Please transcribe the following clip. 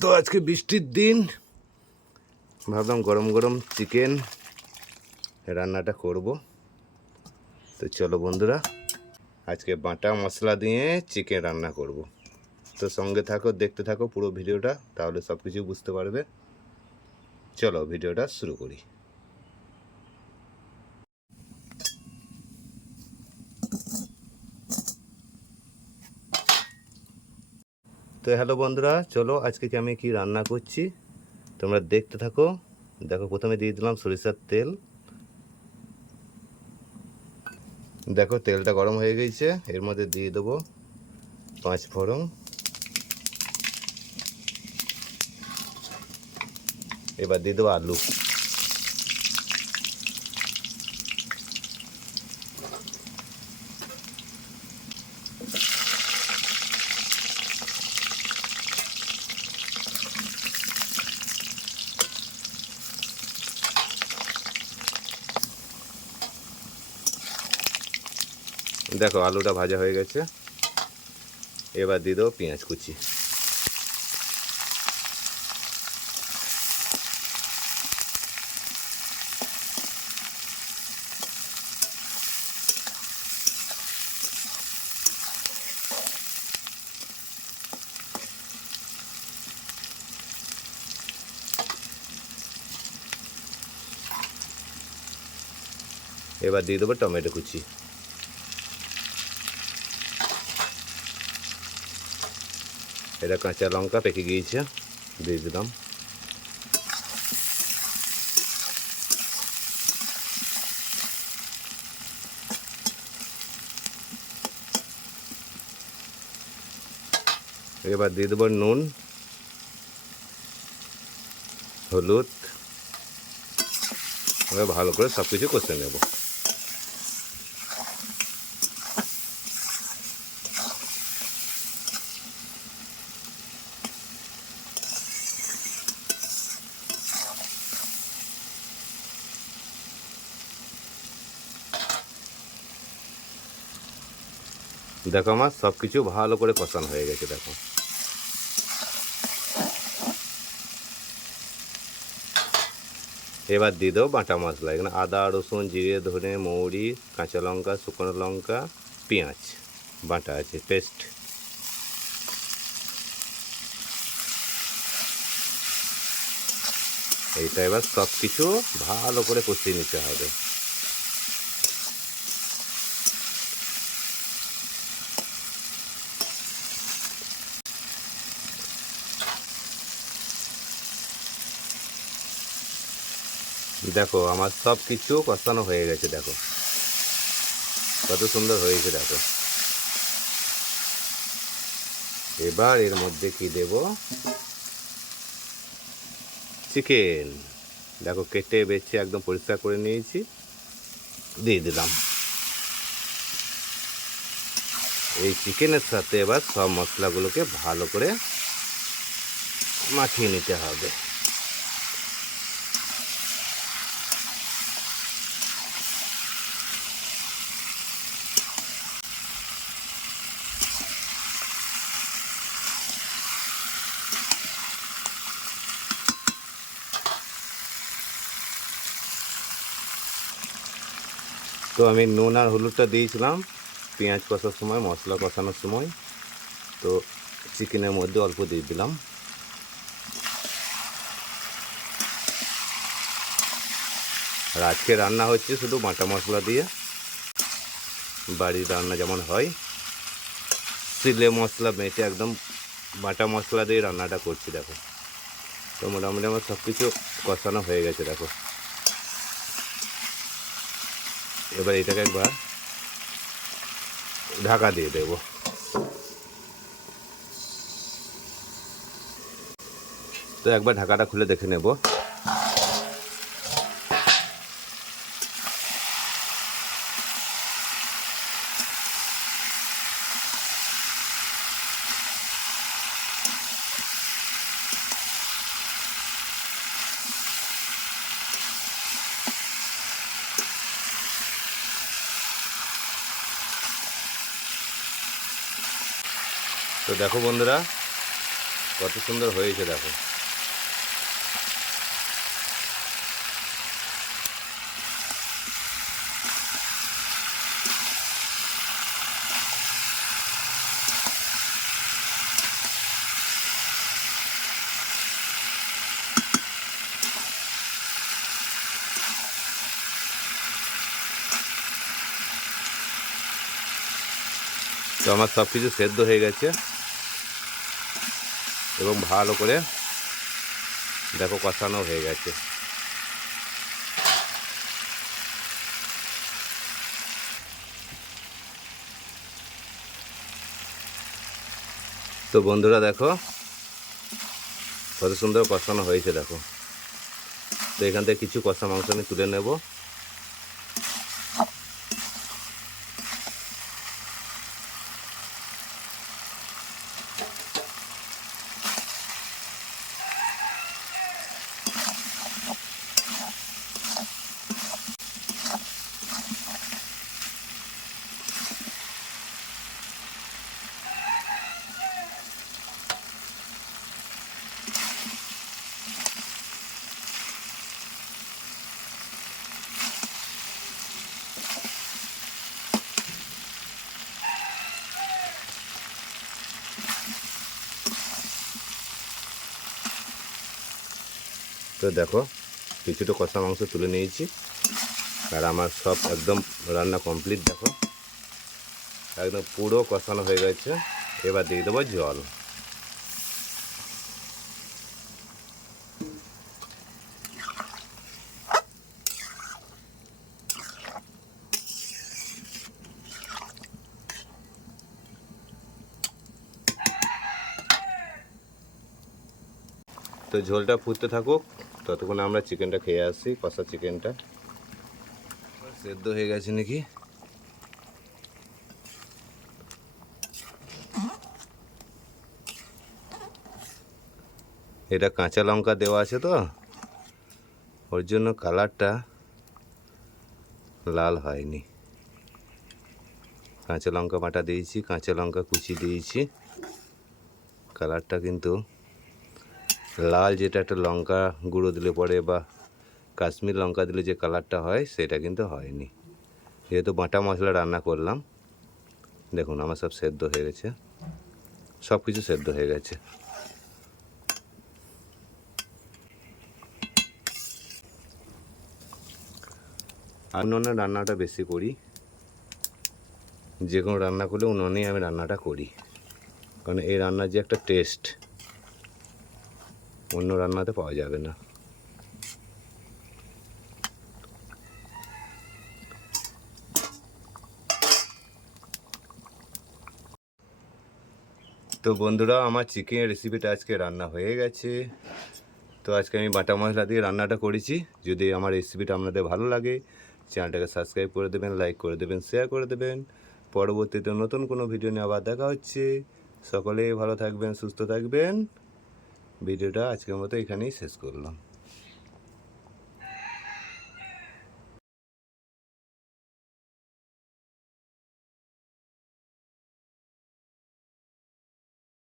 তো আজকে বৃষ্টির দিন। ভাবলাম গরম গরম চিকেন রান্নাটা করব। তো চলো বন্ধুরা, আজকে বাটা মশলা দিয়ে চিকেন রান্না করব। তো সঙ্গে থাকো, দেখতে থাকো পুরো ভিডিওটা, তাহলে সব কিছু বুঝতে পারবে। চলো ভিডিওটা শুরু করি। তো হ্যালো বন্ধুরা, চলো আজকে কি আমি কি রান্না করছি, তোমরা দেখতে থাকো। দেখো, প্রথমে দিয়ে দিলাম সরিষার তেল। দেখো, তেলটা গরম হয়ে গেছে, এর মধ্যে দিয়ে দেবো পাঁচ ফোড়ন। এবার দিয়ে দেবো আলু। দেখো, আলুটা ভাজা হয়ে গেছে। এবার দিয়ে দেবো পেঁয়াজ কুচি। এবার দিয়ে দেবো টমেটো কুচি। এটা কাঁচা লঙ্কা পেকে গিয়েছে, দিয়ে দিলাম। এবার দিয়ে দেবো নুন, হলুদ। ভালো করে সব কিছু কষে নেব। দেখো আমার সব কিছু ভালো করে কষানো হয়ে গেছে, দেখো। এবার দিয়ে দেবো বাটা মশলা, এখানে আদা, রসুন, জিরে, ধনে, মৌরি, কাঁচা লঙ্কা, শুকনো লঙ্কা, পেঁয়াজ, বাটা আছে, পেস্ট। এইটা এবার সব কিছু ভালো করে কষিয়ে নিতে হবে। দেখো, আমার সব কিছু কষানো হয়ে গেছে, দেখো। কত সুন্দর হয়েছে, দেখো। এবার এর মধ্যে কি দেব? চিকেন। দেখো, কেটে বেছে একদম পরিষ্কার করে নিয়েছি। দিয়ে দিলাম। এই চিকেনের সাথে এবার সব মশলাগুলোকে ভালো করে মাখিয়ে নিতে হবে। তো আমি নুন আর হলুদটা দিয়েছিলাম, পেঁয়াজ কষার সময়, মশলা কষানোর সময়, তো চিকেনের মধ্যে অল্প দিয়ে দিলাম। আর আজকে রান্না হচ্ছে শুধু বাটা মশলা দিয়ে। বাড়ির রান্না যেমন হয় সিলে মশলা বেটে একদম বাটা মশলা দিয়ে রান্নাটা করছি, দেখো। তো মোটামুটি আমার সব কিছু কষানো হয়ে গেছে, দেখো। এবার এটাকে একবার ঢাকা দিয়ে দেব। তো একবার ঢাকাটা খুলে দেখে নেব। তো দেখো বন্ধুরা কত সুন্দর হয়েছে দেখো। তো আমার সব কিছু সেদ্ধ হয়ে গেছে। এবং ভালো করে দেখো কষানো হয়ে গেছে। তো বন্ধুরা দেখো, কত সুন্দর কষানো হয়েছে দেখো। তো এখান থেকে কিছু কষা মাংস আমি তুলে নেব। তো দেখো, কিছুটা কষা মাংস তুলে নিয়েছি। আর আমার সব একদম রান্না কমপ্লিট দেখো। একদম পুরো কষানো হয়ে গেছে। এবার দিয়ে দেবো জল। তো ঝোলটা ফুটতে থাকুক। ততক্ষণ আমরা চিকেনটা খেয়ে আসি কষা চিকেনটা। সেদ্ধ হয়ে গেছে নাকি? এটা কাঁচা লঙ্কা দেওয়া আছে তো? ওর জন্য কালারটা লাল হয়নি। কাঁচা লঙ্কা বাটা দিয়েছি, কাঁচা লঙ্কা কুচি দিয়েছি। কালারটা কিন্তু লাল যেটা একটা লঙ্কা গুঁড়ো দিলে পরে বা কাশ্মীর লঙ্কা দিলে যে কালারটা হয়, সেটা কিন্তু হয়নি। যেহেতু বাটা মশলা রান্না করলাম, দেখুন আমার সব সেদ্ধ হয়ে গেছে। সব কিছু সেদ্ধ হয়ে গেছে। উনুনে রান্নাটা বেশি করি। যে কোনো রান্না করলে উনুনেই আমি রান্নাটা করি। কারণ এই রান্নার যে একটা টেস্ট অন্য রান্নাতে পাওয়া যাবে না। তো বন্ধুরা, আমার চিকেন রেসিপিটা আজকে রান্না হয়ে গেছে। তো আজকে আমি বাটা মশলা দিয়ে রান্নাটা করেছি। যদি আমার রেসিপিটা আপনাদের ভালো লাগে চ্যানেলটাকে সাবস্ক্রাইব করে দেবেন লাইক করে দেবেন শেয়ার করে দেবেন। পরবর্তীতে নতুন কোনো ভিডিও নিয়ে আবার দেখা হচ্ছে। সকলেই ভালো থাকবেন, সুস্থ থাকবেন। ভিডিওটা আজকের মতো এখানেই শেষ করলাম।